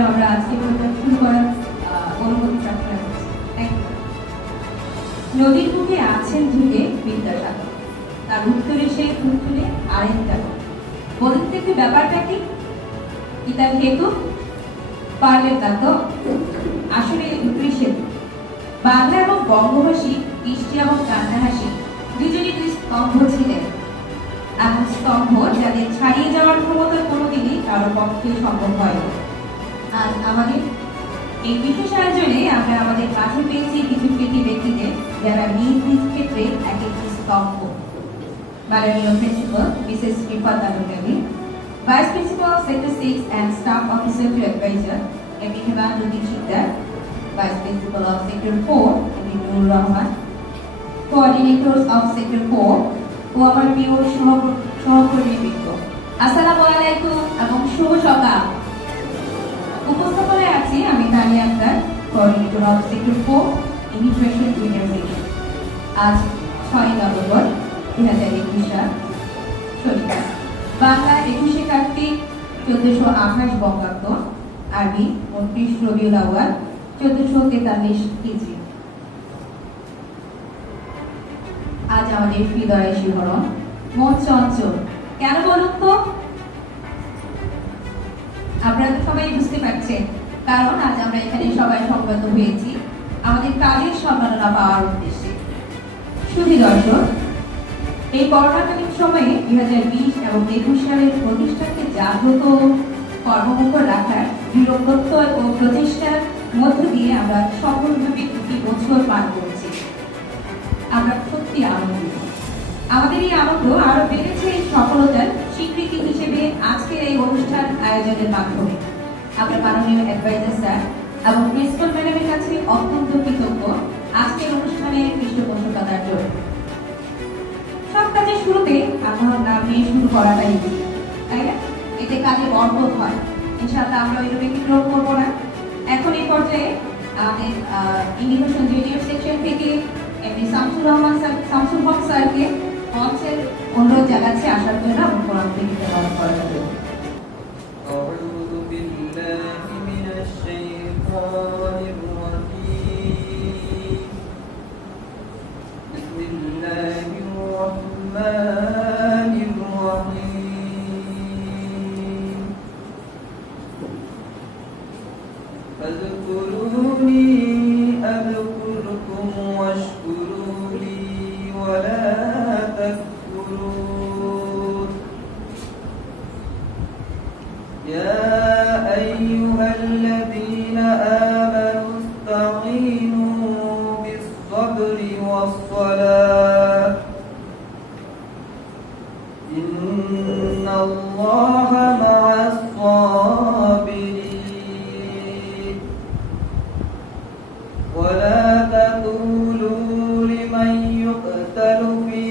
Madam আমরা আজকে programme শুরু করার অনুমতি প্রার্থনা করছি। নদীর বুকে আছেন ঝুঁকে বিদ্যাসাগর, তার উত্তরে সে উত্তরে আরেকটা বলুন তো একটু ব্যাপারটা কি তার হেতু পারলেন না তো? আসলে দুটোই সেতু। বাংলা এবং বঙ্গভাষী দৃষ্টি এবং কান্না হাসি দুজনই দুই স্তম্ভ ছিলেন, এমন স্তম্ভ যাদের ছাড়িয়ে যাওয়ার ক্ষমতা কোনোদিনই কারোর পক্ষে সম্ভব হয়নি। আজ আমাদের এই বিশেষ আয়োজনে আমরা আমাদের কাছে পেয়েছি কিছু কৃতি ব্যক্তিদের যারা নিজ নিজ ক্ষেত্রে এক একটি স্তম্ভ। মাননীয় principal Mrs Rifat Almi, vice principal sector 6 and staff officer to advisor M B Hemantuddin Sikder, vice principal of sector 4 M B Nurur Rahman, coordinators of sector 4 ও আমার প্রিয় সহকর্মীবৃন্দ, আসসালামু আলাইকুম এবং শুভ সকাল। উপস্থাপনায় আছি আমি Tania Akter, coordinator of sector 4 immigration university. আজ 6 নভেম্বর 2021 সাল শনিবার, বাংলা 21 কার্তিক 1428 বঙ্গাব্দ, আরবি 29 রবিউল আউয়াল 1443 হিজরি। আজ আমাদের হৃদয়ে শিহরণ, মন চঞ্চল। কেন বলুন তো? আপনারা তো সবাই বুঝতে পারছেন, কারণ আজ আমরা এখানে সবাই সমবেত হয়েছি আমাদের কাজের সম্মাননা পাওয়ার উদ্দেশ্যে। শুধু দর্শক, এই করোনাকালীন সময়ে 2020 এবং 21 সালের প্রতিষ্ঠানকে জাগ্রত কর্মমুখর রাখার দৃঢ়প্রত্যয় ও প্রচেষ্টার মধ্য দিয়ে আমরা সফলভাবে 2 বছর পার করেছি। আমরা সত্যি আনন্দিত। আমাদের এই আনন্দ আরো বেড়েছে এই সফলতার স্বীকৃতি হিসেবে আজকের এই অনুষ্ঠান আয়োজনের মাধ্যমে। আমরা মাননীয় অ্যাডভাইজার স্যার এবং প্রিন্সিপাল ম্যাডামের কাছে অত্যন্ত কৃতজ্ঞ আজকের অনুষ্ঠানের পৃষ্ঠপোষকতার জন্য। সব কাজের শুরুতে আল্লাহর নাম নিয়ে শুরু করাটাই উচিত, তাই না? এতে কাজে বরকত হয়। ইনশাআল্লাহ আমরা ওই ব্যতিক্রম করবো না। এখন এই পর্যায়ে আমাদের ইমিগ্রেশন জুনিয়র সেকশন থেকে এমনি শামসুল হক স্যারকে মঞ্চের অনুরোধ জানাচ্ছি আসার জন্য এবং কোরআন থেকে তেলাওয়াত করার জন্য। أعوذ بالله من الشيطان الرجيم بسم الله الرحمن الرحيم فاذكروني أذكركم واشكروا لي ولا تكفرون يا أيها الذين آمنوا استعينوا بالصبر والصلاة إن الله مع الصابرين ولا تقولوا لمن يقتل في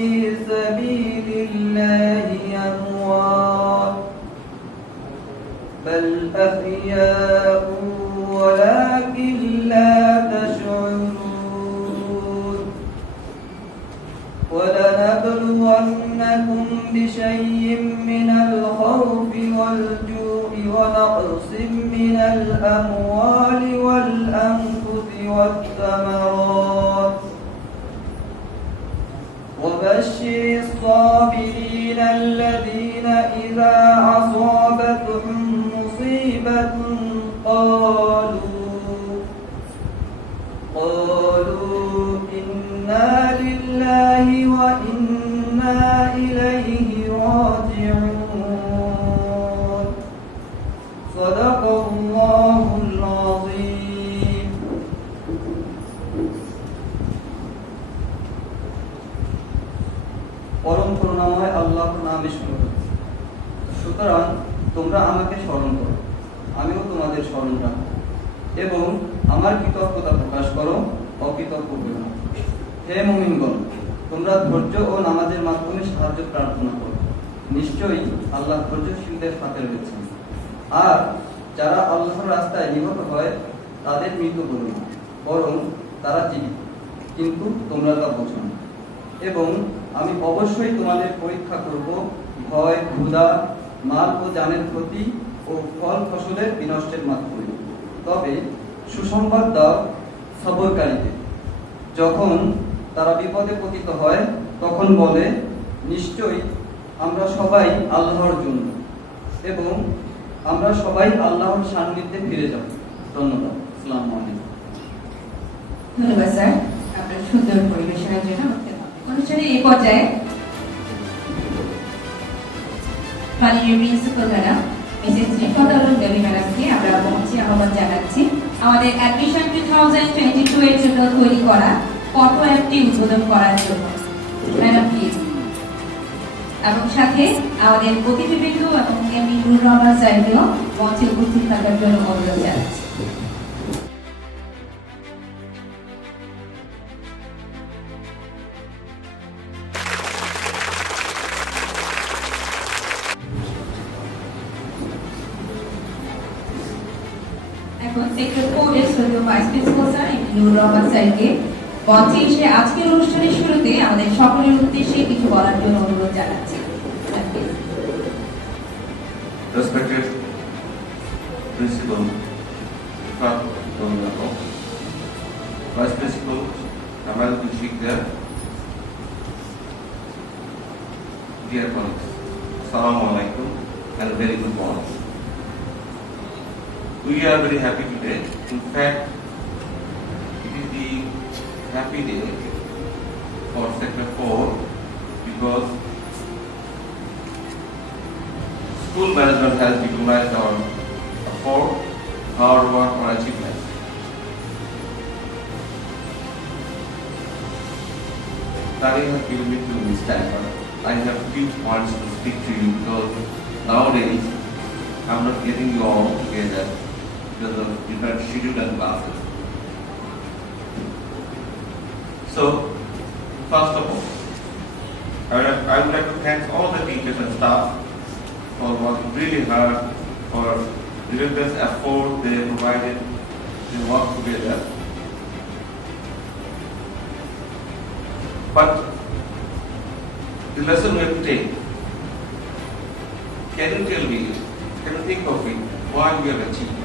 سبيل الله أموات بل أحياء ولكن لا تشعرون ولنبلونكم بشيء من الخوف والجوع ونقص من الأموال والأنفس والثمرات وبشر الصابرين الذين إذا أصابتهم مصيبة قالوا إنا لله وإنا إليه راجعون صدق الله العظيم পরম করুণাময় আল্লাহর নামে শুরু হচ্ছে। সুতরাং তোমরা আমাকে স্মরণ করো, আমিও তোমাদের স্মরণ রাখো এবং আমার কৃতজ্ঞতা প্রকাশ করো, অকৃতজ্ঞ করো না। হে মুমিনগণ, তোমরা ধৈর্য ও নামাজের মাধ্যমে সাহায্য প্রার্থনা করো। নিশ্চয়ই আল্লাহ ধৈর্যশীলদের সাথে রয়েছে। আর যারা আল্লাহর রাস্তায় নিহত হয় তাদের মৃত বলো না, বরং তারা জীবিত, কিন্তু তোমরা তা বোঝো না। এবং আমি অবশ্যই তোমাদের পরীক্ষা করব ভয়, ক্ষুধা, মাল ও জানের ক্ষতি ও ফল ফসলের বিনষ্টের মাধ্যমে। তবে সুসংবাদ দাও সবরকারীদের। যখন তারা বিপদে পতিত হয় তখন বলে, নিশ্চয়ই আমরা সবাই আল্লাহর জন্য এবং আমরা সবাই আল্লাহর সান্নিধ্যে ফিরে যাব। ধন্যবাদ। আসসালামু আলাইকুম। ধন্যবাদ স্যার আপনার সুন্দর পরিবেশনার জন্য। অনুষ্ঠানের এই পর্যায়ে মাননীয় principal madam Mrs Rifat Alam Debi ম্যাডামকে আমরা মঞ্চে আহ্বান জানাচ্ছি আমাদের অ্যাডমিশন 2022 এর জন্য তৈরি করা ফটো অ্যাপটি উদ্বোধন করার জন্য। Madam please. এবং সাথে আমাদের অতিথিবৃন্দ এবং এমনি নুরুর রহমান স্যারকেও মঞ্চে উপস্থিত থাকার জন্য অনুরোধ জানাচ্ছি। এখন সেক্টর 4 এর শ্রদ্ধেয় ভাইস প্রিন্সিপাল স্যার এমনি নুরুর রহমান স্যারকে মঞ্চে এসে আজকের অনুষ্ঠানের শুরুতে আমাদের সকলের উদ্দেশ্যে কিছু বলার জন্য অনুরোধ জানাচ্ছি। Respected Principal Ifat Domino, Vice Principal Kamal Kushikdar, dear colleagues, Assalamu alaikum and very good morning. We are very happy today. In fact, it is the happy day for Sector 4 because school management has recognized our effort, hard work or achievements. Tari has given me 2 minutes time, but I have few points to speak to you because nowadays I'm not getting you all together because of different schedule and classes. So, first of all, I would like to thank all the teachers and staff for working really hard, for relentless effort they provided, they work together. But the lesson we have to take, can you tell me, can you think of it, why we have achieved?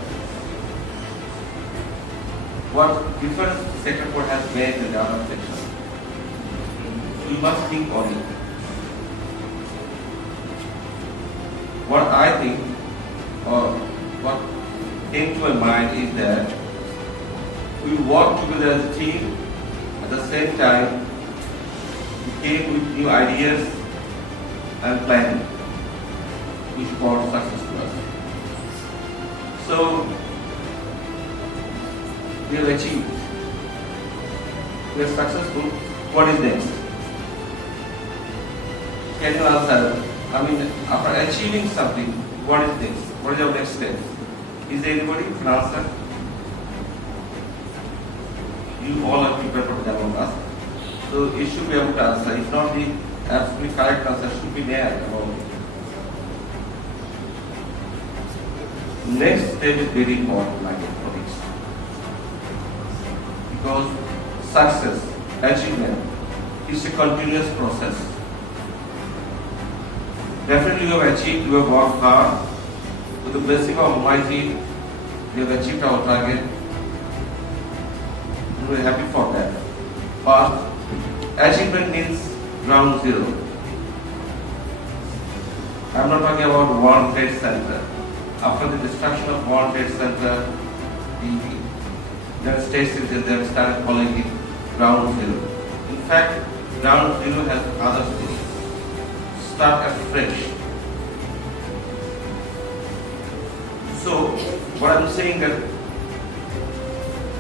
What difference Sector 4 has made in the other section? You must think on it. What I think, or what came to my mind is that we work together as a team, at the same time, we came with new ideas and planning, which brought success to us. So, we have achieved, we are successful. What is next? Can you answer? I mean, after achieving something, what is next? What is our next step? Is there anybody who can answer? You all are prepared for them of us. So you should be able to answer. If not, the absolutely correct answer should be there about it. Next step is very important, my dear colleagues. Because success, achievement is a continuous process. Definitely you have achieved, you have worked hard. With the blessing of Almighty, we have achieved our target. We are happy for that. But achievement needs ground zero. I am not talking about World Trade Center. After the destruction of World Trade Center, the United States citizens started calling it ground zero. In fact, ground zero has other stages. Start afresh. So, what I'm saying that,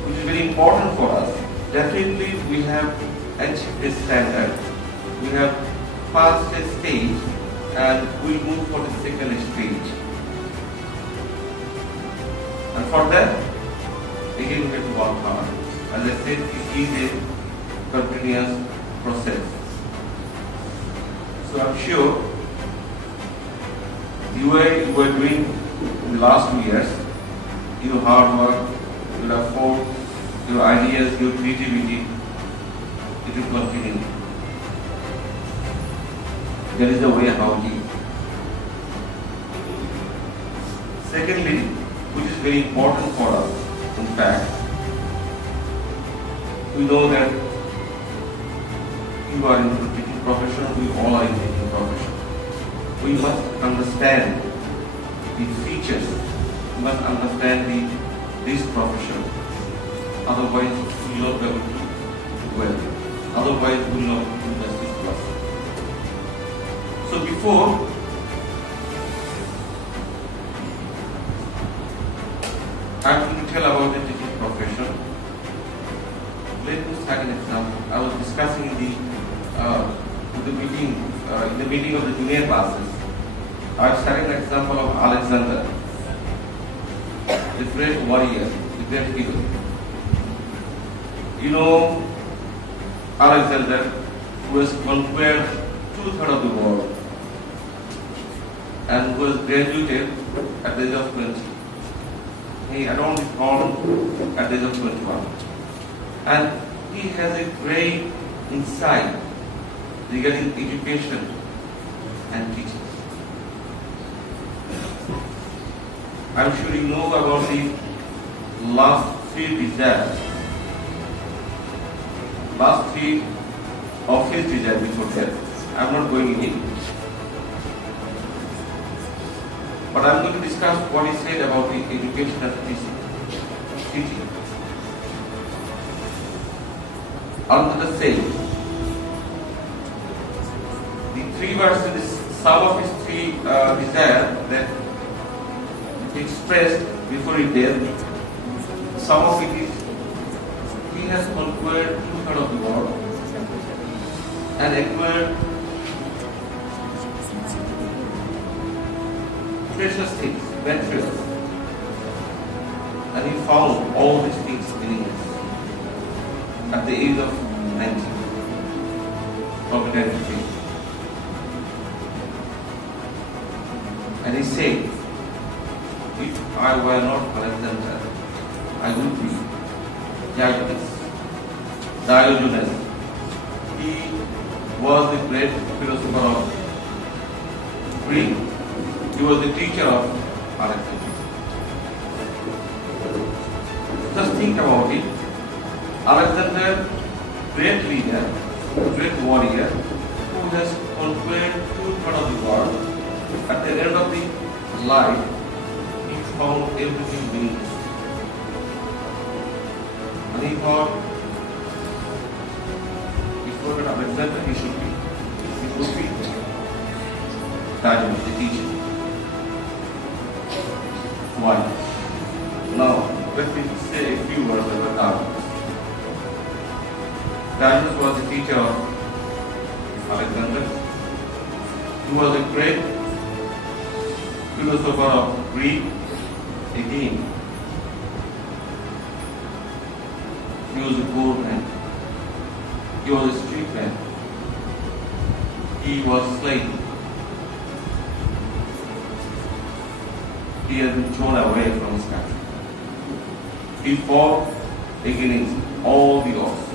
which is very important for us, definitely we have achieved this standard. We have passed a stage and we move for the second stage. And for that, again we have to work hard. As I said, it is a continuous process. So I'm sure you were doing in the last 2 years, your hard work, your effort, your ideas, your creativity, it will continue. That is the way how it is. Secondly, which is very important for us, In fact, we know that you are in the teaching profession, we all are in the teaching profession. We must understand the features, we must understand this profession. Otherwise, we will not be able to do well. Otherwise, we will not do justice to us. So before I'm going to tell about the teaching profession, let me start an example. I was discussing in the meeting of the junior classes. I was sharing an example of Alexander, the great warrior, the great hero. You know, Alexander, who has conquered 2/3 of the world and who was graduated at the age of 20. He adorned his horn at the age of 21. And he has a great insight regarding education and teaching. I'm sure you know about the last 3 desires. Last 3 of his desires which were there. I'm not going in it. But I'm going to discuss what he said about the education and teaching. Alexander said, the 3 verses, the sum of his 3 desires that he expressed before his death, some of it is, he has conquered 2/3 of the world and acquired precious things, materials, and he found all these things meaningless at the age of 90, probably 93. And he said, if I were not Alexander, I would be Diogenes. He was the great philosopher of Greece. He was the teacher of Alexander. Just think about it. Alexander, great leader, great warrior, who has conquered 2/3 of the world. At the end of the life, he found everything meaningless. And he thought, if we were Alexander, he would be Diogenes, the teacher. Why? Now, let me say a few words about Diogenes. Diogenes was the teacher of Alexander. He was a great philosopher of Greece. Again, he was a poor man. He was a street man. He was slave. He had been thrown away from his country. He fought against all the odds.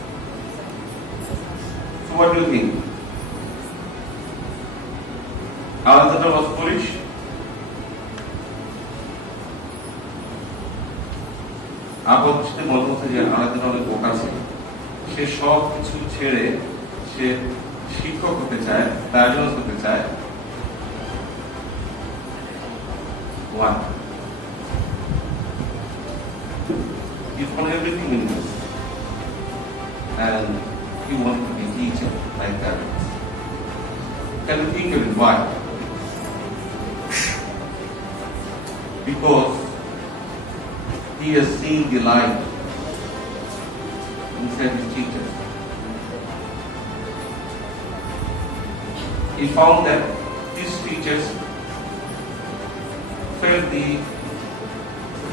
So what do you think? Alexander was foolish? আপাতত মনে হচ্ছে যে আলাদা অনেক বোকা ছিল। সে সব কিছু ছেড়ে সে শিক্ষক হতে চায়, ডায়াগনোস হতে চায়। Why? He found everything in this, and he wanted to be a teacher like that. Can you think of it? Why? Because he has seen the light inside his teachers. He found that his teachers felt the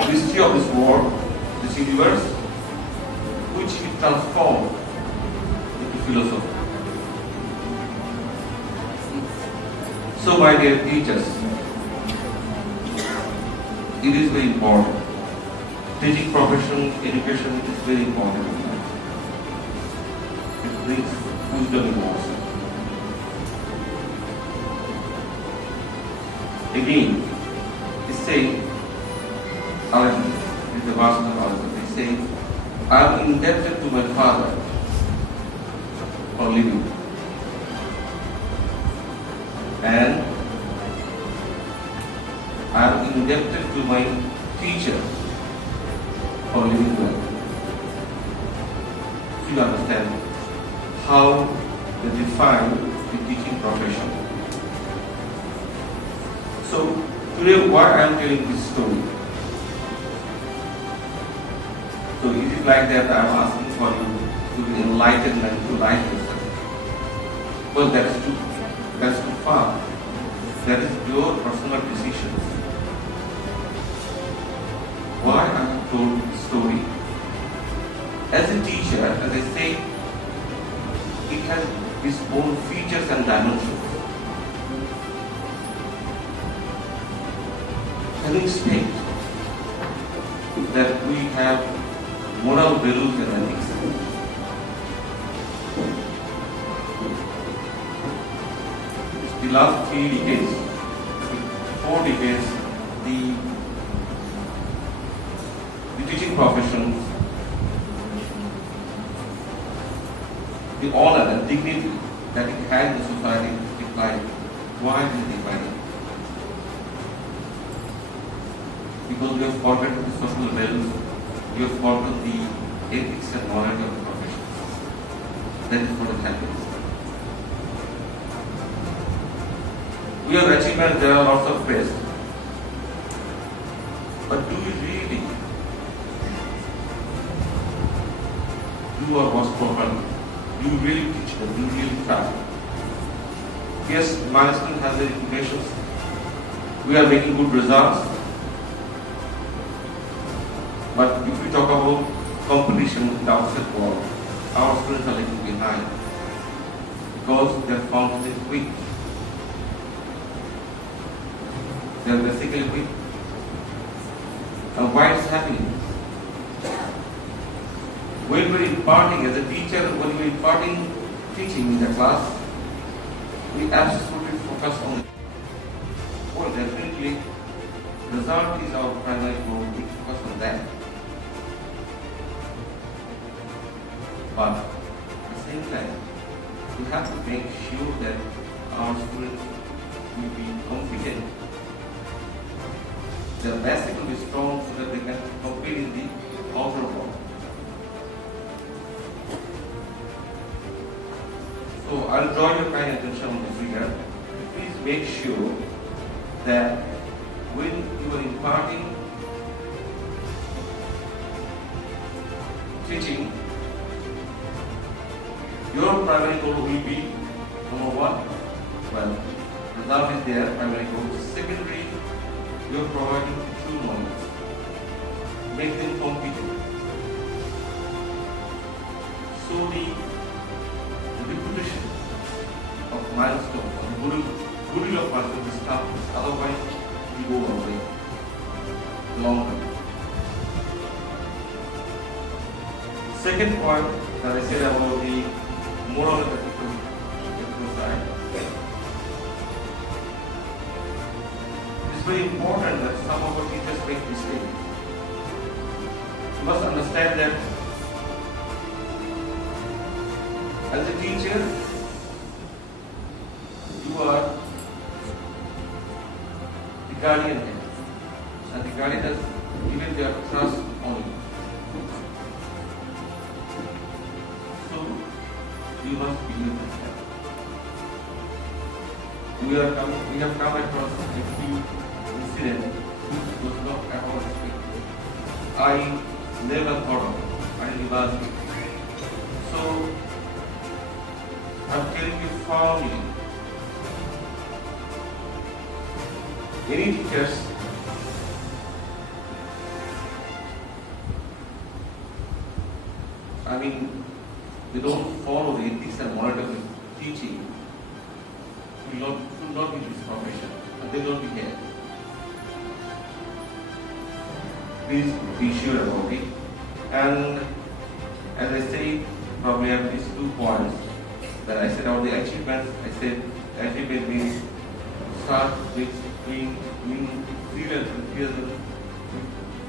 mystery of this world, this universe, which he transformed into philosophy. So, my dear teachers, it is very important. Teaching profession, education is very important. It brings wisdom in ourselves. Again, he said, Alexander is the version of Alexander. says, I am indebted to my father for living. And I am indebted to my teacher for living well. You understand how they define the teaching profession. So today why I am telling this story? So is it like that I am asking for you to be enlightened and to light yourself? Well, that is too far. That is your personal decisions. Why I have told this story? As a teacher, as I say, it has its own features and dimensions. Having said that we have moral values and ethics, the last 3 decades, 4 decades, the teaching professions, the honor and dignity that it had in society declined. Why is it declining? Because we have forgotten the social values, we have forgotten the ethics and morality of the profession. That is what is happening. We have achievements, there are lots of praise. But do we really do our work properly? Do you really teach them? Do you really try? Yes, management has their reputations. We are making good results. But if we talk about competition in the outside world, our students are lagging behind because their foundation is weak. They are basically weak. And why is it happening? When we are imparting as a teacher, when we are imparting teaching in the class, we absolutely focus on it. Well, definitely, result is our primary goal. We focus on that. But at the same time, we have to make sure that our students will be competent. Their basic will be strong so that they can compete in the outer world. So I'll draw your kind attention on this regard. Please make sure that when you are imparting teaching, your primary goal will be number one, well, result is there, primary goal. Secondary, you are providing true knowledge. Make them competent. So the reputation of milestone, or goodwill of milestone is tough, otherwise you go away longer. Second point that I said about the moral and ethical side, it's very important that some of our teachers make mistakes. You must understand that as a teacher, you are the guardian here, and the guardian has given their trust on you. So you must believe in that. We have come across a few incidents which was not at all expected. I never thought of it. I never. So I'm telling you firmly, any teachers they don't follow the ethics and morality of teaching, will not be this profession, and they don't be here. Please be sure about it. And as I say, probably I have these 2 points that I said about the achievements. I said achievement means start with being zealous and fearless,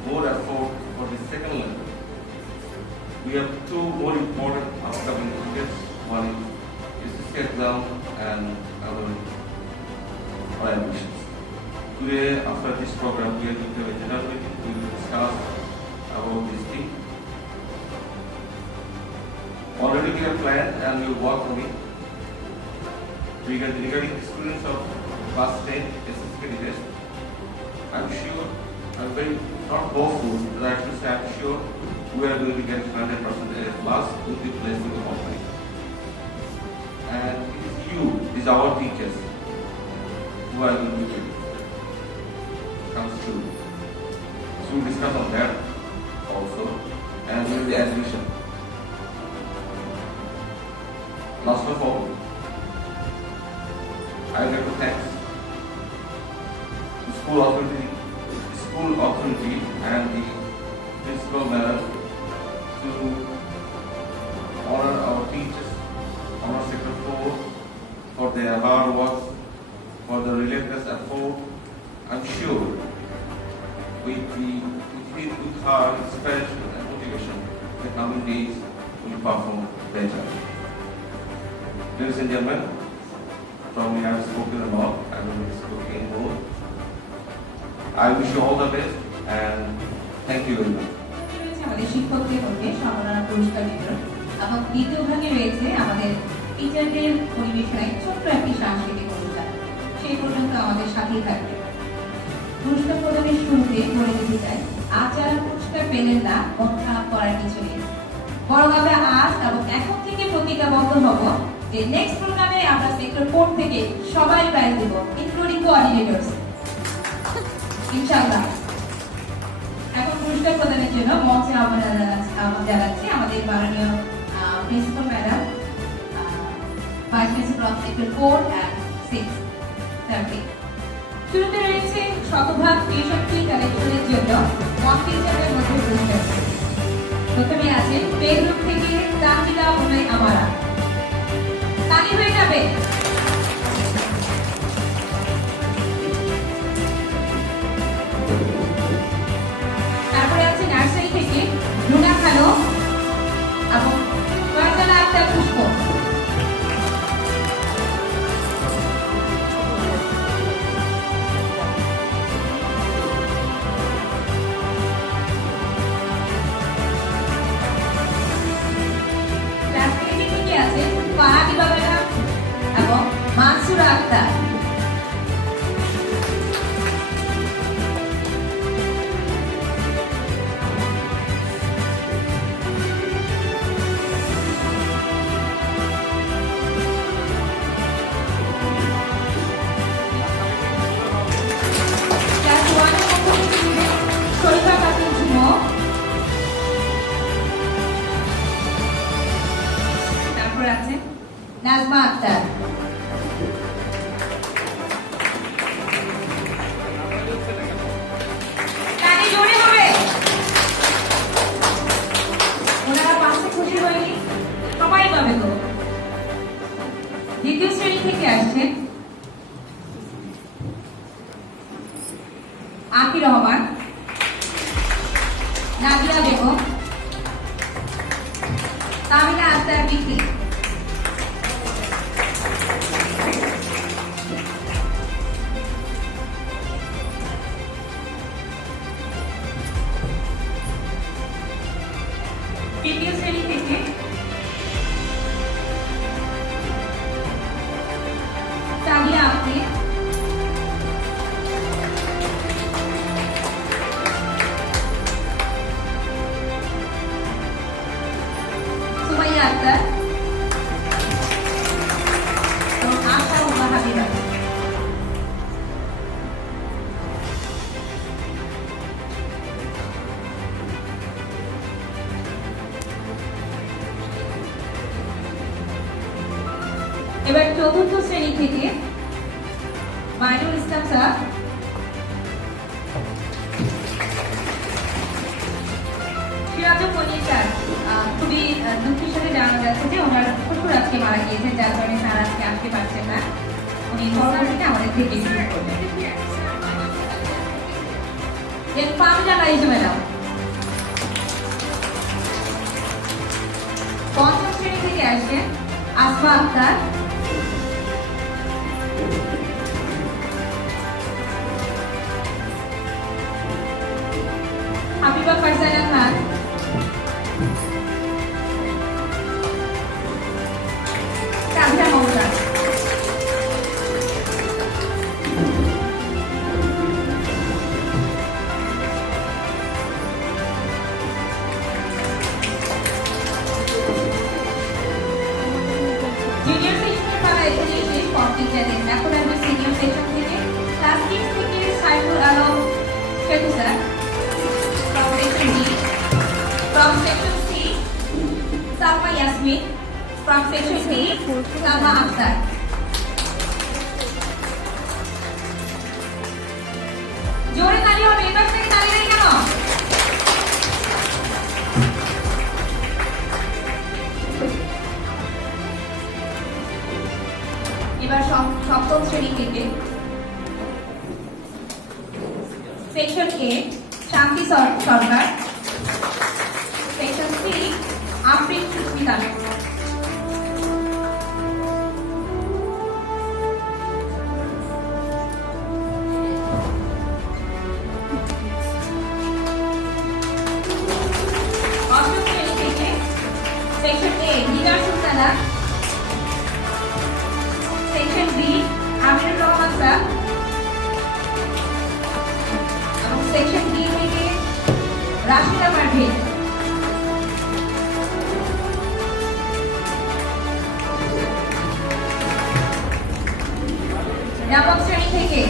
more effort for the second level. we have two more important upcoming tickets. One is SSC exam and other are admissions. Today, after this program, we are going to have a general meeting. We will discuss about this thing. Already we have planned and we will work on it. Regarding the students of class 10 SSC test, I'm sure, I'm very not hopeful, but I should say I'm sure we are going to get 100% plus with the place in the company. And it is you, it is our teachers who are going to do it. Comes true. So we'll discuss on that also, and with the admission. Last of all, I would like to thank the school authority and the principal madam to honor our teachers, honor Sector 4 for their hard work, for the relentless effort. I'm sure with her inspiration and motivation, the coming days will perform better. Ladies and gentlemen, from me I have spoken about, I will speak in more. I wish you all the best and thank you very much. রয়েছে আমাদের শিক্ষকদের মধ্যে সম্মাননা পুরস্কার বিতরণ এবং দ্বিতীয় ভাগে রয়েছে আমাদের টিচারদের পরিবেশনায় ছোট্ট একটি সাংস্কৃতিক অনুষ্ঠান। সেই পর্যন্ত আমাদের সাথেই থাকবে। পুরস্কার প্রদানের শুরুতে বলে দিতে চাই, আজ যারা পুরস্কার পেলেন না, মন খারাপ করার কিছু নেই। বরং আমরা আজ এবং এখন থেকে প্রতিজ্ঞাবদ্ধ হব যে নেক্সট প্রোগ্রামে আমরা সেক্টর 4 থেকে সবাই প্রাইজ দেব, ইনক্লুডিং কোঅর্ডিনেটরস। ইনশাআল্লাহ। এখন পুরস্কার প্রদানের জন্য মঞ্চে আহ্বান জানাচ্ছি আমাদের মাননীয় principal madam, vice principal of sector 4 and 6 service. শুরুতে রয়েছে শতভাগ টিউশন ফি কালেকশনের জন্য মক টিচারের মধ্যে পুরস্কার। প্রথমে আছে প্লে গ্রুপ থেকে তানজিলা উমাই আমারা, তালি হয়ে যাবে। তারপরে আছে নার্সারি থেকে রুনা খানো এবং কয়েকজলা আক্তার পুষ্প। আছে ফারাবি বাবেরা এবং মানসুরা আক্তার। শরীফা খাতুন ঝুমো, তারপরে আছে নাজমা আক্তার। তালি জোরে হবে। ওনারা পাশে খুশি হয়নি, সবাই পাবে তো। দ্বিতীয় শ্রেণী থেকে আসছেন আকি রহমান, নাদিয়া বেগম, তামিনা আক্তার বিকি। তৃতীয় শ্রেণী থেকে সাদিয়া আক্তার, সুমাইয়া আক্তার এবং আশা উমা হাবিবা। এবার চতুর্থ শ্রেণী থেকে মাইনুল ইসলাম স্যার, সিরাজুল মনির স্যার। খুবই দুঃখের সাথে জানা যাচ্ছে যে ওনার শ্বশুর আজকে মারা গিয়েছেন, যার কারণে স্যার আজকে আসতে পারছেন না। উনি করোনা থেকে আমাদের থেকে শুরু করবেন। ফার্ম জানা হিসেবে নাও। আসছেন আসমা আক্তার, হাবিবা ফারজানা খান, কাবিরা মমতা। জুনিয়র সেকশনের পালা এখানে শেষ। কমপ্লিট জানেন এখন আমরা সিনিয়র সেকশন থেকে ক্লাস 6 থেকে Saiful Alam Shekhu sir, from section B, from section C, Salma Yasmin, from section D, Salma Akhtar. জোরে তালি হবে, এবার থেকে তালি নেই কেন? এবার সপ্তম শ্রেণী থেকে section A Shanti Sarkar, section C Afrin Susmita. অষ্টম শ্রেণী থেকে section A Nigar Sultana, section B Aminur Rahman sir এবং সেকশন ডি থেকে রাশিদা পারভীন। নবম শ্রেণী থেকে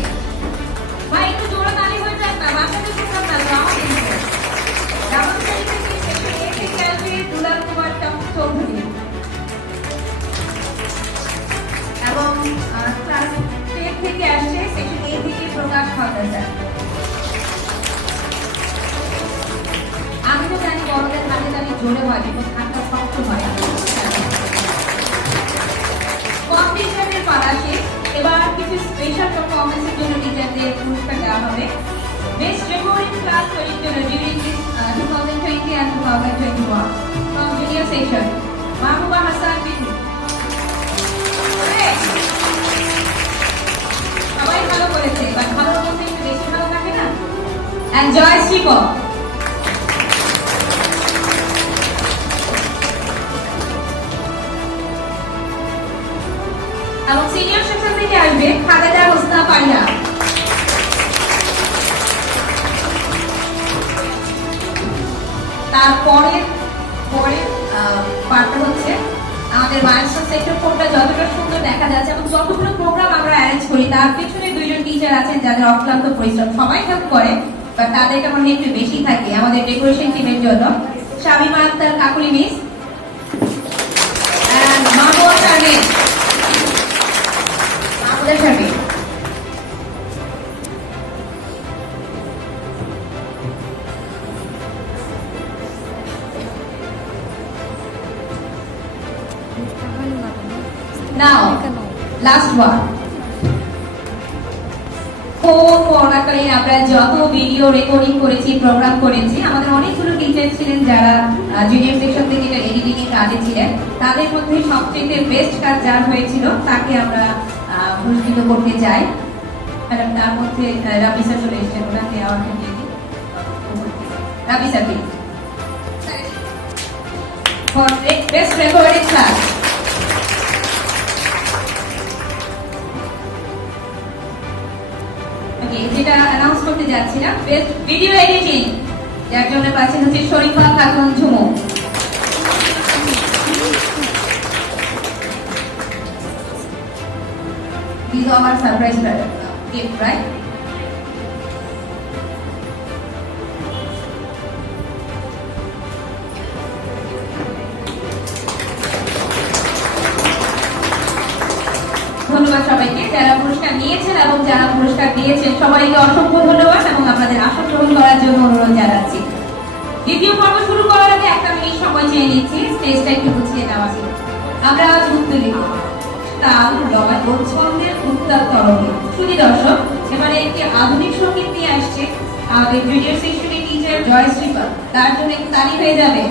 ভাই একটু জোরে তালি হয়ে যাক না, বাচ্চাদের শুনলাম না তো আমার দিচ্ছে। নবম শ্রেণী থেকে সেকশন এ থেকে আসবে দুলাল কুমার চৌধুরী এবং ক্লাস 10 থেকে আসছে সেকশন এ থেকে প্রকাশ হালদার স্যার। আমি তো জানি বড়দের হাতে তালি জোরে হয়, বিকজ হাতটা শক্ত হয়। কম্পিটিশনের পালা শেষ। এবার কিছু স্পেশাল পারফরমেন্সের জন্য টিচারদের পুরস্কার দেওয়া হবে। বেস্ট রেকর্ডিং ক্লাস তৈরির জন্য during this 2020 and 2021 from junior section Mahbuba Hasan Bitu. সবাই ভালো করেছে, বাট ভালো বলতে একটু বেশি ভালো থাকে না। এন্ড জয় শ্রীপদ। এবং সিনিয়র সেকশন থেকে আসবে খালেদা হোসনা পাইয়া। তারপরে পার্টটা হচ্ছে আমাদের মাইলস্টোন সেক্টর 4টা যতটা সুন্দর দেখা যাচ্ছে এবং যতগুলো প্রোগ্রাম আমরা অ্যারেঞ্জ করি তার পিছনে দুইজন টিচার আছেন যাদের অক্লান্ত পরিশ্রম, সবাই হেল্প করে বাট তাদেরকে মনে একটু বেশি থাকে আমাদের ডেকোরেশন টিমের জন্য। Shamima Akter Kakuli miss and Mahmud Sharmin, Mahmuda Sharmin. Now, last one. করোনাকালীন আমরা যত ভিডিও রেকর্ডিং করেছি, প্রোগ্রাম করেছি, আমাদের অনেকগুলো টিচার ছিলেন যারা জুনিয়র সেকশন থেকে এডিটিং এর কাজে ছিলেন। তাদের মধ্যে সবচেয়ে বেস্ট কাজ যার হয়েছিল তাকে আমরা পুরস্কৃত করতে চাই। ম্যাডাম তার মধ্যে রাবি স্যার চলে এসেছেন, ওনাকে আমাকে দিয়ে দিই। রাবি sir please for best recording class. যেটা অ্যানাউন্স করতে যাচ্ছিলাম, বেস্ট ভিডিও এডিটিং যার জন্য পাচ্ছেন হচ্ছে Sharifa Khatun Jhumu. These are our surprise gift, right? ধন্যবাদ সবাইকে যারা পুরস্কার নিয়েছেন এবং যারা পুরস্কার দিয়েছেন সবাইকে অসংখ্য ধন্যবাদ এবং আপনাদের আসন গ্রহণ করার জন্য অনুরোধ জানাচ্ছি। দ্বিতীয় পর্ব শুরু করার আগে একটা মিনিট সময় চেয়ে নিচ্ছি, স্টেজটা একটু গুছিয়ে নেওয়া ছিল। আমরা আজ উত্তেজিত তাল লয় ও ছন্দের উত্তাল তরঙ্গে। শুধু দর্শক, এবারে একটি আধুনিক সঙ্গীত নিয়ে আসছে আমাদের জুনিয়র সেকশনের টিচার জয়শ্রীপা, তার জন্য একটু তালি হয়ে যাবে।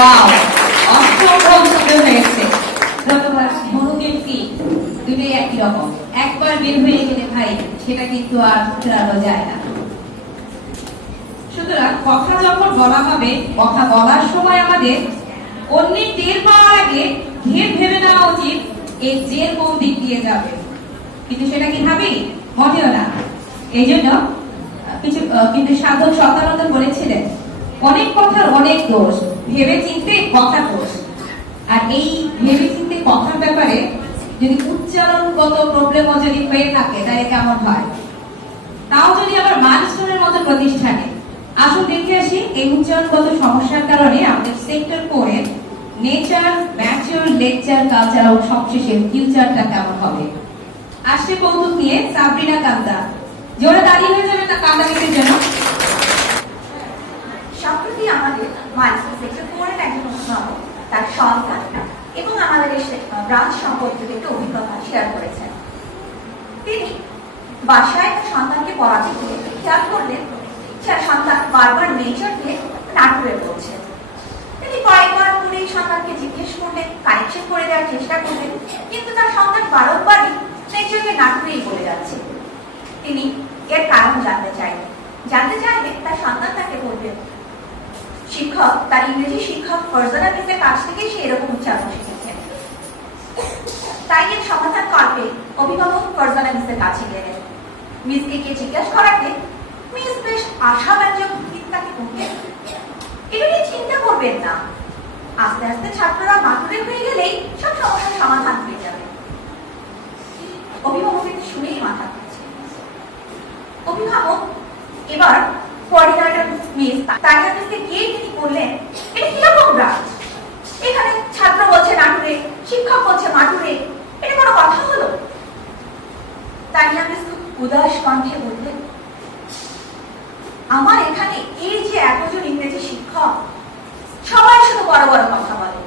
ওয়াও, অসম্ভব সুন্দর হয়েছে। ধন্যবাদ। মনোকেন্দ্রি দুটোই একই রকম, একবার বের হয়ে গেলে ভাই সেটা কিন্তু আর ফেরানো যায় না। সুতরাং কথা যখন বলা হবে, কথা বলার সময় আমাদের অন্যের টের পাওয়ার আগে ভেবে নেওয়া উচিত এই জেল কোন দিক দিয়ে যাবে, কিন্তু সেটা কি ভাবি? মোটেও না। এই জন্য কিন্তু সাধক সদানন্দ বলেছিলেন, অনেক কথার অনেক দোষ, ভেবে চিনতে কথা দোষ। আর এই ভেবে চিনতে কথার ব্যাপারে যদি উচ্চারণগত প্রবলেমও যদি হয়ে থাকে তাহলে কেমন হয়? তাও যদি আবার মানস্টোনের মতো প্রতিষ্ঠানে। আসুন দেখে আসি এই উচ্চারণগত সমস্যার কারণে আমাদের সেক্টর 4 এর নেচার, ম্যাচিউর, লেকচার, কালচার ও সবশেষে ফিউচারটা কেমন হবে। আসছে কৌতুক নিয়ে সাবরিনা কান্দা। জোরে দাঁড়িয়ে হয়ে যাবে না কান্দা গীতের জন্য। সম্প্রতি আমাদের মানসিক সেক্টর 4 এর একজন অভিভাবক তার সন্তান এবং আমাদের এই ব্রাঞ্চ সম্পর্কিত একটু অভিজ্ঞতা শেয়ার করেছেন। তিনি বাসায় তার সন্তানকে পড়াতে গিয়ে খেয়াল করলেন তার সন্তান বারবার নেচারকে নাটুরে পড়ছে। তিনি কয়েকবার করে সন্তানকে জিজ্ঞেস করলেন, কারেকশন করে দেওয়ার চেষ্টা করলেন, কিন্তু তার সন্তান বারবারই নেচারকে নাটুরেই বলে যাচ্ছে। তিনি এর কারণ জানতে চাইলে তার সন্তান তাকে বললেন, শিক্ষক, তার ইংরেজি শিক্ষক ফারজানা মিসের কাছ থেকে সে এরকম উচ্চারণ শিখেছেন। তাই এর সমাধান করতে অভিভাবক ফারজানা মিসের কাছে গেলেন। মিসকে কে জিজ্ঞাসা করাতে মিস বেশ আশাব্যঞ্জক তাকে বললেন, এটা নিয়ে চিন্তা করবেন না, আস্তে আস্তে ছাত্ররা মাতুরে হয়ে গেলেই সব সমস্যার সমাধান হয়ে যাবে। অভিভাবক শুনেই মাথা ঘুরছে। অভিভাবক এবার কোঅর্ডিনেটর মিস তানিয়া মিসকে গিয়ে তিনি বললেন, এটা কিরকম ব্রাঞ্চ? এখানে ছাত্র বলছে নাটুরে, শিক্ষক বলছে মাটুরে, এটা কোনো কথা হলো? তানিয়া মিস উদাস কণ্ঠে বললেন, আমার এখানে এই যে এতজন ইংরেজি শিক্ষক সবাই শুধু বড় বড় কথা বলে,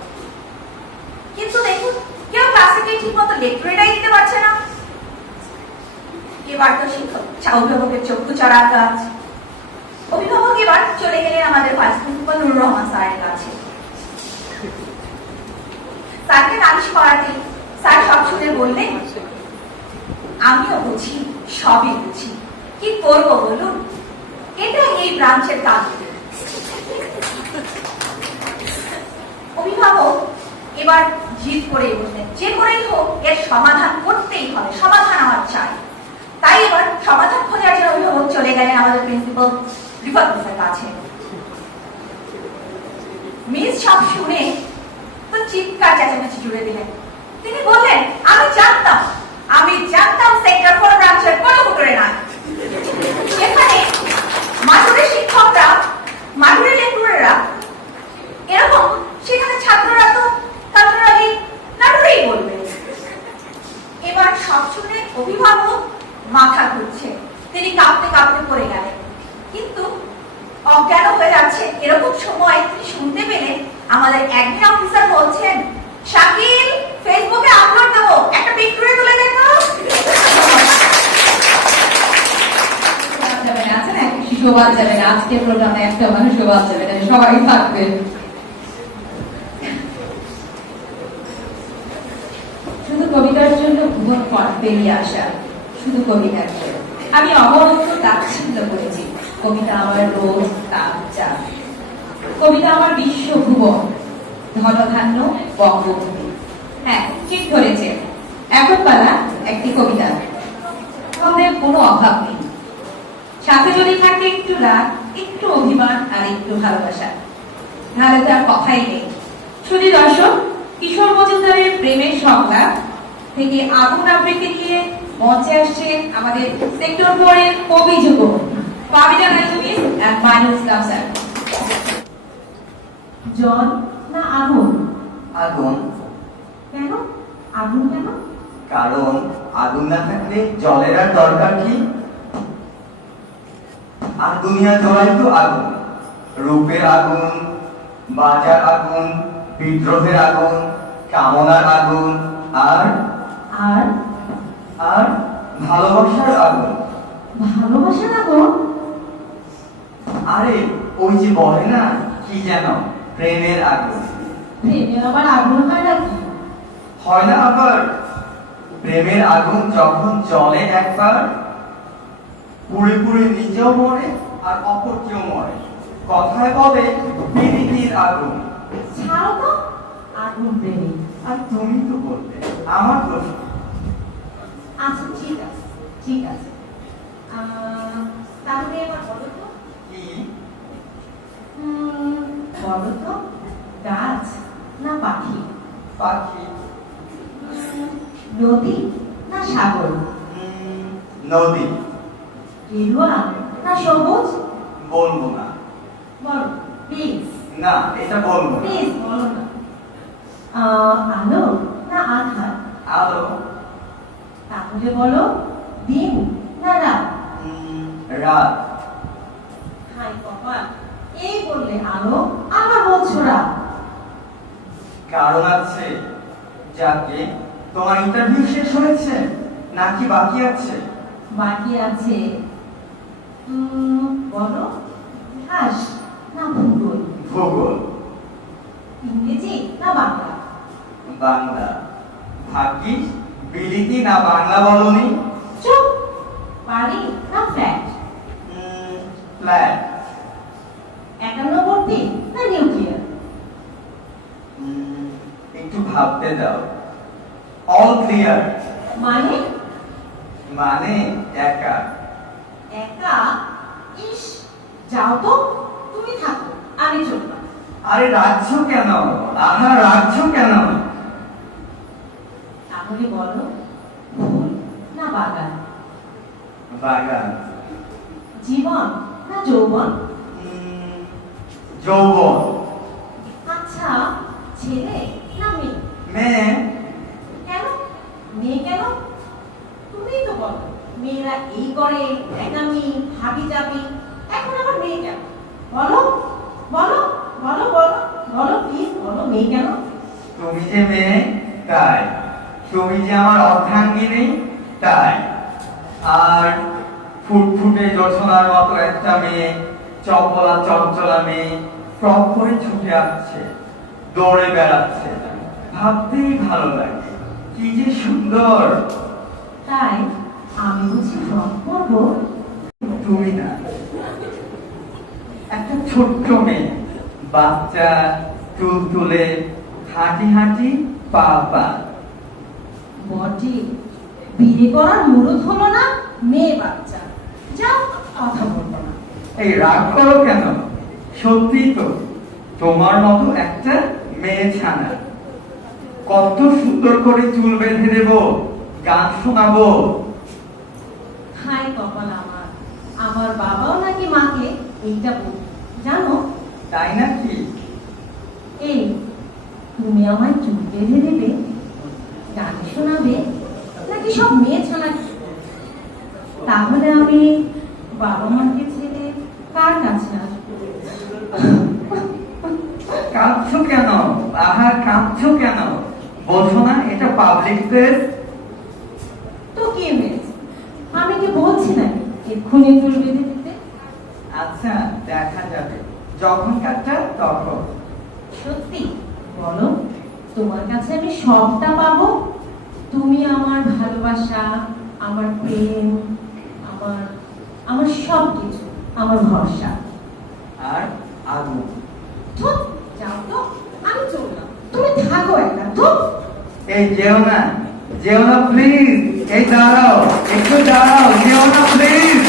কিন্তু দেখুন কেউ ক্লাসে গিয়ে ঠিক মতো লেকচারটাই দিতে পারছে না। এবার তো শিক্ষক অভিভাবকের চক্ষু চড়ার কাজ। অভিভাবক এবার চলে গেলেন আমাদের ভাইস প্রিন্সিপাল নুরুর রহমান স্যারের কাছে। স্যারকে নালিশ করাতে স্যার সব শুনে বললেন, আমিও বুঝি, সবই বুঝি, কি করবো বলুন, এটা এই ব্রাঞ্চের কাজ। অভিভাবক এবার জিদ করে বললেন, যে করেই হোক এর সমাধান করতেই হবে, সমাধান আমার চাই। তাই এবার সমাধান খোঁজার জন্য অভিভাবক চলে গেলেন আমাদের প্রিন্সিপাল রিফাত মিসের কাছে। মিস সব শুনে তো চিৎকার চেঁচামেচি জুড়ে দিলেন। তিনি বললেন, আমি জানতাম সেক্টর 4 ব্রাঞ্চের কোনো ভুটরে নাই। সেখানে মাটুরে শিক্ষকরা, মাটুরে লেকচারাররা এরকম, সেখানে ছাত্ররা নাটুরেই বলবে। এবার সব শুনে অভিভাবক মাথা ঘুরছে, তিনি কাঁপতে কাঁপতে পড়ে গেলেন। কিন্তু অজ্ঞান হয়ে যাচ্ছে এরকম সময় তিনি শুনতে পেলেন আমাদের অ্যাডমিন অফিসার বলছেন, শাকিল, ফেসবুকে আপলোড দেবো, একটা পিকচার তুলে দেন তো। শোভা যাবে না, আজকের প্রোগ্রামে একটা মানুষ শোভা যাবে না, সবাই থাকবে। শুধু কবিতার জন্য ভুবন পথ পেরিয়ে আসা, শুধু কবিতার জন্য আমি অবরন্ত তাচ্ছিল্য করেছি। কবিতা আমার রোজ তাপ চা, কবিতা আমার বিশ্বভুবন, ধনধান্য বঙ্গভূমি। হ্যাঁ, ঠিক ধরেছে, এখন পালা একটি কবিতা, আমাদের কোনো অভাব নেই, সাথে যদি থাকে একটু রাগ, একটু অভিমান আর একটু ভালোবাসা, তাহলে তো আর কথাই নেই। শুধু দর্শক, কিশোর মজুমদারের প্রেমের সংলাপ থেকে আগুন আবৃত্তি নিয়ে মঞ্চে আসছে আমাদের সেক্টর 4 এর কবি যুগল পাবিনা নাইজুমিস এন্ড মাইনুল ইসলাম স্যার। জল না আগুন? আগুন। কেন আগুন? কেন? কারণ আগুন না থাকলে জলের আর দরকার কি? আর দুনিয়া জ্বলাই তো আগুন, রূপের আগুন, বাজার আগুন, বিদ্রোহের আগুন, কামনার আগুন, আর আর আর ভালোবাসার আগুন। ভালোবাসার আগুন? আরে ওই যে বলে না কি যেন, প্রেমের আগুন। প্রেমে আবার আগুন হয় নাকি? হয় না আবার? প্রেমের আগুন যখন জ্বলে একবার, পুড়ে পুড়ে নিজেও মরে আর অপরকেও মরে। কথায় বলে প্রীতির আগুন। ছাড়ো তো, আগুন প্রেমী। আর তুমি তো বলতে আমার প্রশ্ন। আচ্ছা ঠিক আছে, ঠিক আছে। তাহলে এবার বলো তো, কি? বলো তো, গাছ না পাখি? পাখি। নদী না সাগর? নদী। গেরুয়া না সবুজ? বলবো না। বলো প্লিজ, না, এটা বলবো না। প্লিজ বলো না। আলো না আধার? আলো। তাহলে বলো দিন না রাত? রাত। হাই বাবা, এই বললে আলো, আবার বলছো রাত। কারণ আছে। যাকে তোমার ইন্টারভিউ শেষ হয়েছে নাকি বাকি আছে? বাকি আছে। বলো ইতিহাস না ভূগোল? ভূগোল। ইংরেজি না বাংলা? বাংলা। ভাগ্যিস বিলিতি না বাংলা বলনি। চুপ। বাড়ি না ফ্ল্যাট? ফ্ল্যাট। একান্নবর্তী না নিউক্লিয়ার? একটু ভাবতে দাও। All clear. মানে? মানে একা। একা? ইস, যাও তো, তুমি থাকো, আমি চললাম। আরে রাজ্য কেন? আহা, রাজ্য কেন? তাহলে বলো ফুল না বাগান? বাগান। জীবন না যৌবন? যৌবন। আচ্ছা, ছেলে না মেয়ে? মেয়ে। কেন মেয়ে কেন? তুমিই তো বলো মেয়েরা এই করে, একামি, হাবি যাবি, এখন আবার মেয়ে কেন? বলো বলো বলো বলো বলো প্লিজ, বলো মেয়ে কেন? তুমি যে মেয়ে তাই। তুমি যে আমার অর্ধাঙ্গিনী তাই। আর ফুটফুটে জোছনার মতো একটা মেয়ে, চপলা চঞ্চলা মেয়ে, ফ্রক করে ছুটে আসছে, দৌড়ে বেড়াচ্ছে, ভাবতেই ভালো লাগে। কি যে সুন্দর। তাই আমি বুঝি ফ্রক করবো? তুমি না, একটা ছোট্ট মেয়ে, বাচ্চা, চুল তুলে, হাঁটি হাঁটি, পা পা। বটে, বিয়ে করার মুরুদ হলো না, মেয়ে বাচ্চা। যাও, কথা বলবো না। এই রাগ করো কেন? সত্যি তো, তোমার মতো একটা মেয়ে ছানা। কত সুন্দর করে চুল বেঁধে দেব, গান শোনাবো। হাই কপাল আমার, আমার বাবাও নাকি মাকে এইটা বল, জানো? তাই নাকি? এই, তুমি আমায় চুল বেঁধে দেবে, গান শোনাবে, নাকি সব মেয়ে ছানা? তাহলে আমি বাবা মাকে ছেড়ে কার কাছে আসবো? কাঁদছো কেন? আহা, কাঁদছো কেন? বোঝো না এটা পাবলিক প্লেস? তো কি হয়েছে? আমি কি বলছি নাকি এক্ষুনি চুল বেঁধে দিতে? আচ্ছা, দেখা যাবে, যখন কাজটা তখন। সত্যি বলো, তোমার কাছে আমি সবটা পাবো? তুমি আমার ভালোবাসা, আমার প্রেম, আমার আমার সব কিছু, আমার ভরসা। আর আগুন। ধুৎ, যাও তো, আমি চললাম, তুমি থাকো একটা। ধুৎ। এই যেও না, যেও না প্লিজ। এই দাঁড়াও, একটু দাঁড়াও, যেও না প্লিজ।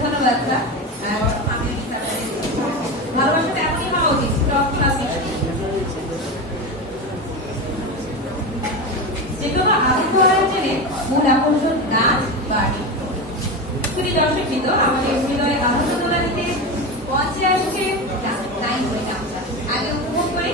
ধন্যবাদ স্যার। ভালোবাসাটা এমনই হওয়া উচিত, তখন আপনি যে কোনো আনন্দ আয়োজনে মূল আকর্ষণ নাচ বা নৃত্য। শুধু দর্শকবৃন্দ, আমাদের হৃদয়ে আনন্দ তোলা দিতে মঞ্চে আসছে নাইন হয়ে আমরা আগে উপভোগ করি।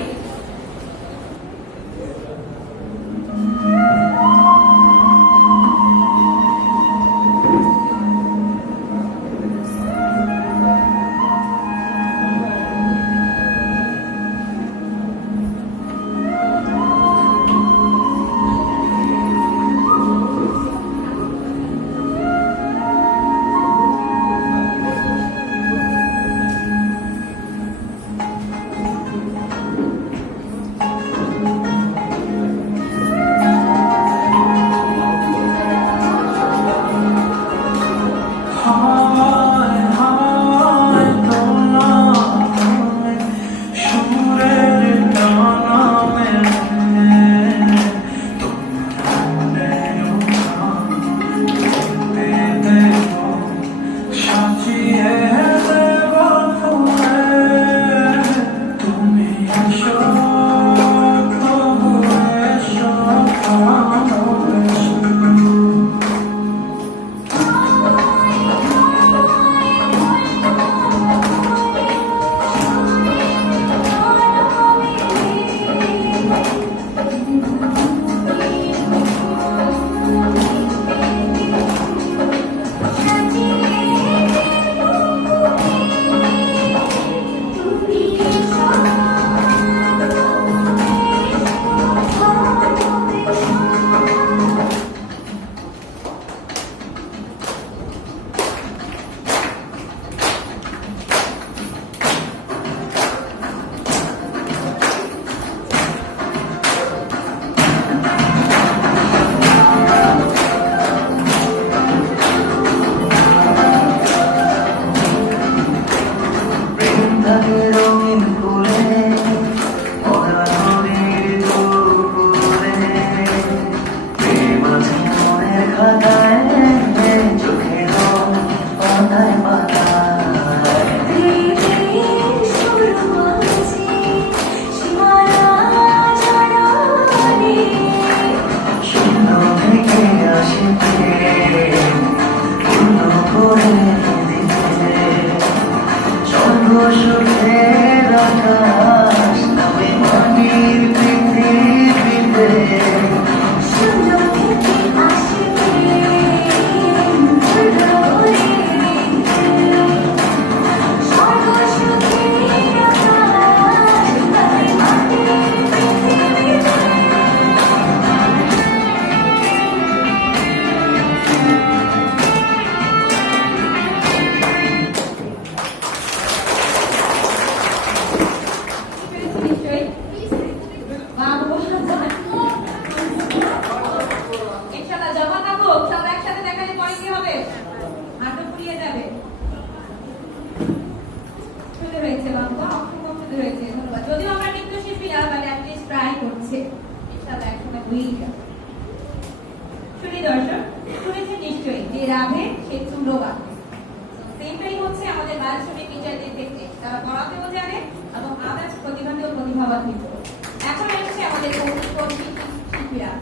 রাধে সে চুলো বাঁধে। সেমটাই হচ্ছে আমাদের বাল শ্রমিক টিচারদের ক্ষেত্রে, তারা পড়াতেও জানে এবং আদার্স প্রতিভাতেও প্রতিভাবান্বিত। এখন এসছে আমাদের কর্মী শিল্পীরা।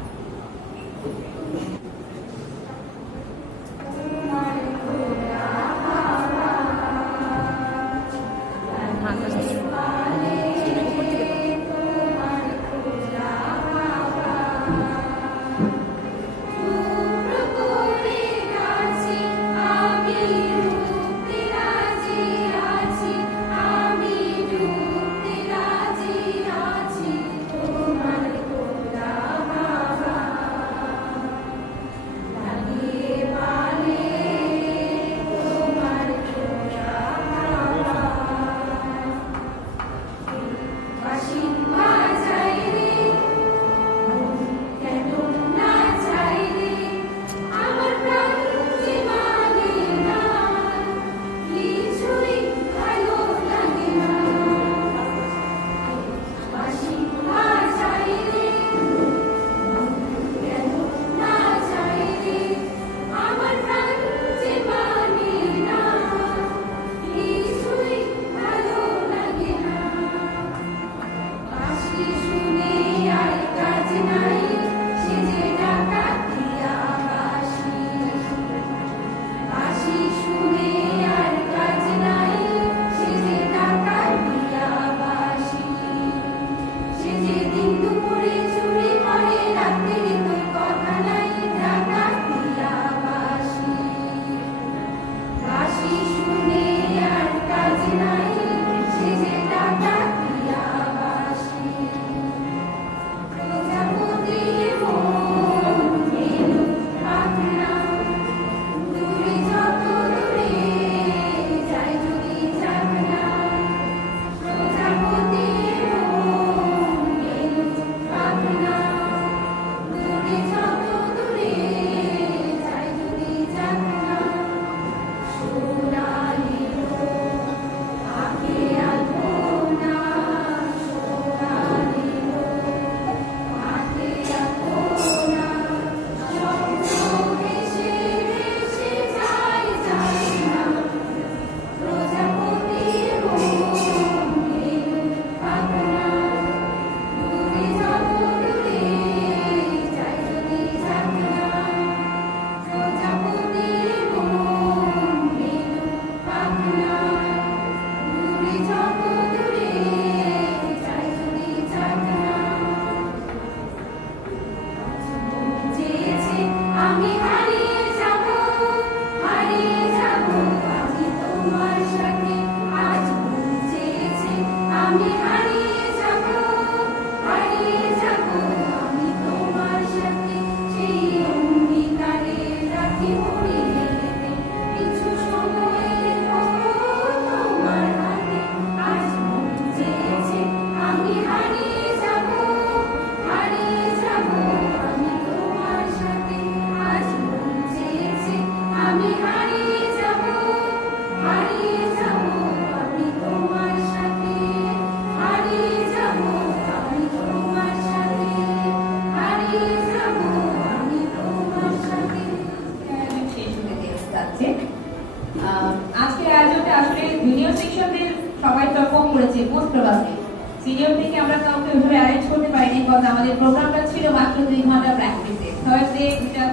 আজকের আয়োজনটা আসলে জুনিয়র সেকশনদের সবাই পারফর্ম করেছে মোস্ট প্রবাবলি। সিনিয়র থেকে আমরা কাউকে ওইভাবে অ্যারেঞ্জ করতে পারিনি, কারণ আমাদের প্রোগ্রামটা ছিল মাত্র 2 ঘন্টা প্র্যাকটিসে, থার্সডে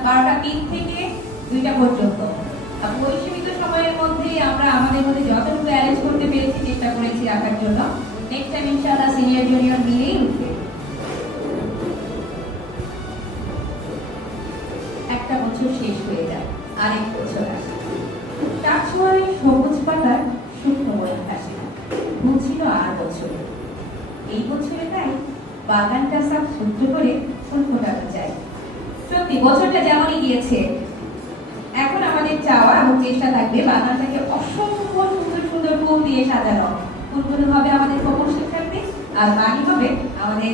12টা থেকে 2টা পর্যন্ত। ওই সীমিত সময়ের মধ্যে আমরা আমাদের মধ্যে যতটুকু অ্যারেঞ্জ করতে পেরেছি চেষ্টা করেছি রাখার জন্য। নেক্সট টাইম ইনশাআল্লাহ সিনিয়র জুনিয়র মিলেই উঠবে। একটা বছর শেষ হয়ে যায়, আরেক বছর আসে। তার সময় সবুজ পাতার শুকনো বয়ে আসে না, বুঝছিল আর বছর। এই বছরে তাই বাগানটা সব সূত্র করে ফুল ফোটাতে চাই। সত্যি বছরটা যেমনই গিয়েছে, এখন আমাদের চাওয়া এবং চেষ্টা থাকবে বাগানটাকে অসংখ্য সুন্দর সুন্দর ফুল দিয়ে সাজানো। ফুলগুলো হবে আমাদের প্রকৌশল শিক্ষার্থী, আর বাকি হবে আমাদের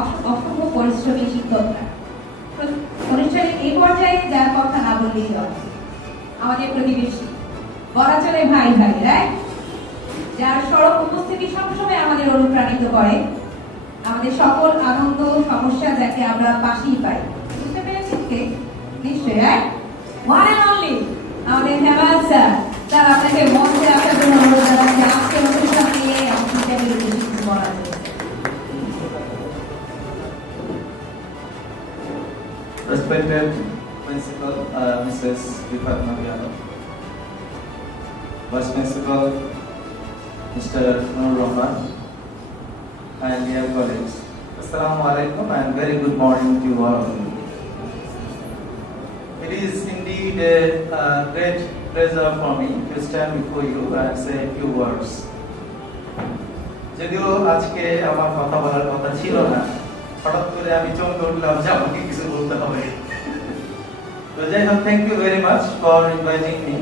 অসংখ্য পরিশ্রমী শিক্ষকরা। অনুষ্ঠানের এই পর্যায়ে যার কথা না বললেই হয়, আমাদের প্রতিবেশী বরাচলে ভাই ভাই রাইট, যার সড়ক উপস্থিতি সবসময় আমাদের অনুপ্রাণিত করে, আমাদের সকল আনন্দ সমস্যা যাকে আমরা পাশেই পাই। বুঝতে পেরেছেন কে? নিশ্চয়ই রাইট। ওয়ান এন্ড অনলি আমাদের হেমাল স্যার। স্যার আপনাকে মঞ্চে আসার জন্য অনুরোধ জানাচ্ছি। আজকের অনুষ্ঠান নিয়ে আমাদের টেবিলে কিছু বলার জন্য। Respected Principal Mrs. Vipat Naviano, Vice Principal Mr. Nur Rahman, and dear colleagues, Assalamu alaikum and very good morning to all of you. It is indeed a great pleasure for me to stand before you and say a few words. যদিও আজকে আমার কথা বলার কথা ছিল না, হঠাৎ করে আমি চমকে উঠলাম যে আমাকে কিছু বলতে হবে। তো যাই হোক, thank you very much for inviting me.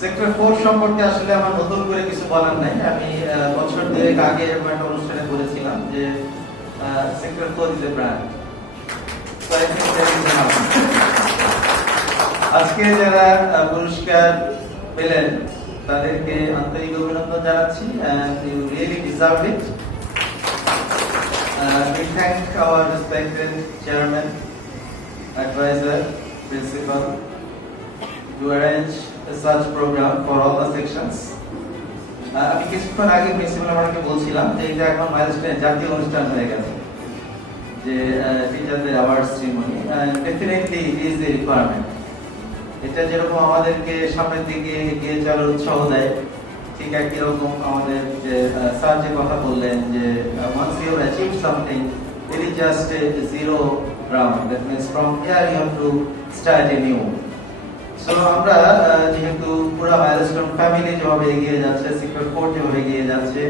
Sector 4 সম্পর্কে আসলে আমার নতুন করে কিছু বলার নাই। আমি বছর দুয়েক আগে এরকম একটা অনুষ্ঠানে বলেছিলাম যে sector 4 is a brand. So I think that is enough. আজকে যারা পুরস্কার পেলেন তাদেরকে আন্তরিক অভিনন্দন জানাচ্ছি and you really deserve it. We thank our respected chairman, advisor, principal to arrange such program for all the sections. আমি কিছুক্ষণ আগে প্রিন্সিপাল আমাকে বলছিলাম যে এটা এখন মাইলস্টোন জাতীয় অনুষ্ঠান হয়ে গেছে, যে টিচারদের award ceremony, and definitely it is a requirement. এটা যেরকম আমাদেরকে সামনের দিকে এগিয়ে চলার উৎসাহ দেয়, ঠিক একই রকম আমাদের যে স্যার যে কথা বললেন যে once you have achieved something it is just a zero ground, that means from here you have to start anew. So আমরা যেহেতু পুরো মাইলস্টোন ফ্যামিলি যেভাবে এগিয়ে যাচ্ছে, সেক্টর 4 যেভাবে এগিয়ে যাচ্ছে,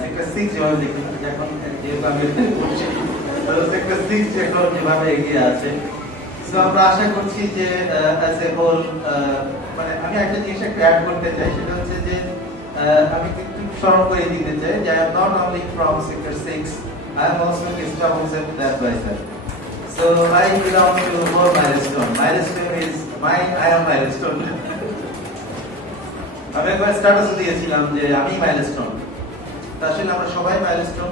সেক্টর 6 যেভাবে দেখি এখন যেহেতু আমি বলছি, সেক্টর 6 এখন যেভাবে এগিয়ে আছে, তো আমরা আশা করছি যে অ্যাজ এ হোল, মানে আমি একটা জিনিস একটু অ্যাড করতে চাই, সেটা হচ্ছে যে আমি একটু স্মরণ করে দিতে চাই যে I am not only from sector 6, I am also Kista Concept advisor. So I belong to more milestone. Milestone is I am milestone. আমি একবার স্ট্যাটাস দিয়েছিলাম যে আমি মাইলস্টোন। আসলে আমরা সবাই মাইলস্টোন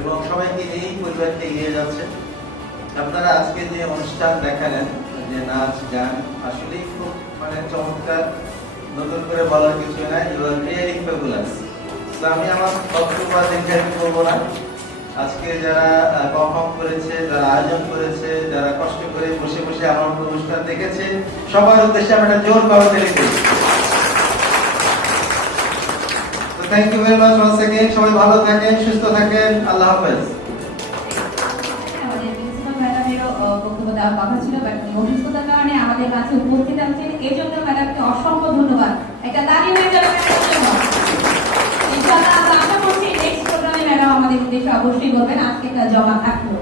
এবং সবাইকে এই পরিবারকে এগিয়ে যাচ্ছে। আপনারা আজকে যে অনুষ্ঠান দেখালেন, যে নাচ গান, আসলেই খুব মানে চমৎকার, নতুন করে বলার কিছু না, ইউ আর রিয়েলি ফ্যাবুলাস। তো আমি আমার বক্তব্য দীর্ঘায়িত করবো না। আজকে যারা পারফর্ম করেছে, যারা আয়োজন করেছে, যারা কষ্ট করে বসে বসে আমার অনুষ্ঠান দেখেছে, সবার উদ্দেশ্যে আমি একটা জোর করতে দিই। তো thank you very much once again. সবাই ভালো থাকেন, সুস্থ থাকেন, আল্লাহ হাফেজ। আমাদের প্রিন্সিপাল ম্যাডামেরও বক্তব্য দেওয়ার কথা ছিল, বাট অসুস্থতার কারণে আমাদের কাছে উপস্থিত আছেন, এই জন্য ম্যাডামকে অসংখ্য ধন্যবাদ। একটা দাঁড়িয়ে হয়ে যাবে ম্যাডামের জন্য। ইনশাআল্লাহ আমরা আশা করছি নেক্সট প্রোগ্রামে ম্যাডাম আমাদের উদ্দেশ্যে অবশ্যই বলবেন। আজকে একটা জমা থাকলো,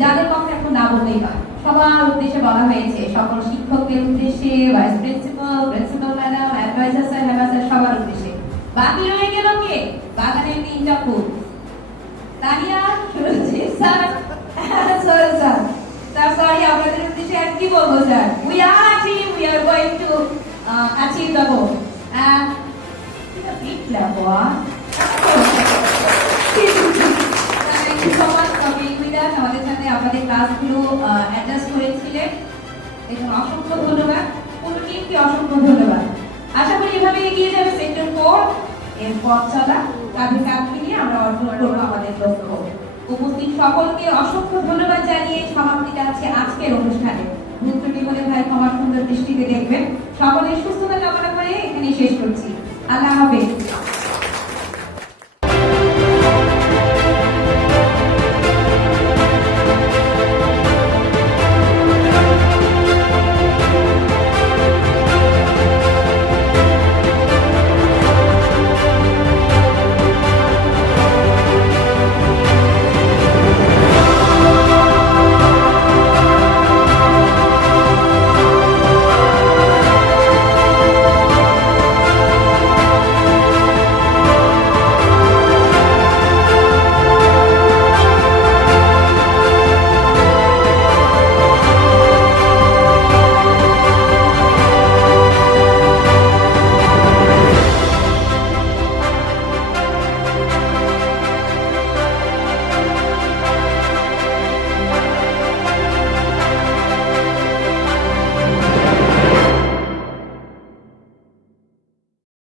যাদের পক্ষে এখন না বললেই হয়, সবার উদ্দেশ্যে বলা হয়েছে, সকল শিক্ষকদের উদ্দেশ্যে, vice principal, principal madam, adviser sir, head sir, সবার উদ্দেশ্যে। বাকি রয়ে গেল কে? বাগানের তিনটা ফুল, Tania, Surajit sir, sorry sir, sir sorry, আপনাদের উদ্দেশ্যে আর কি বলবো sir? We are a team, we are going to achieve the goal. And it's a big level. Thank you so much for being with us. আমাদের সাথে আপনাদের ক্লাসগুলো অ্যাডজাস্ট করেছিলেন, এজন্য অসংখ্য ধন্যবাদ। পুরো টিমকে অসংখ্য ধন্যবাদ। আশা করি এভাবে এগিয়ে যাবে সেক্টর 4 এর পথ চলা, কাঁধে কাঁধ মিলিয়ে আমরা অর্জন করবো আমাদের লক্ষ্য। উপস্থিত সকলকে অসংখ্য ধন্যবাদ জানিয়ে সমাপ্তি যাচ্ছে আজকের অনুষ্ঠানে। ভুল ত্রুটি বলে ভাই ক্ষমা সুন্দর দৃষ্টিতে দেখবেন। সকলের সুস্থতা কামনা করে এখানে শেষ করছি। আল্লাহ হাফেজ।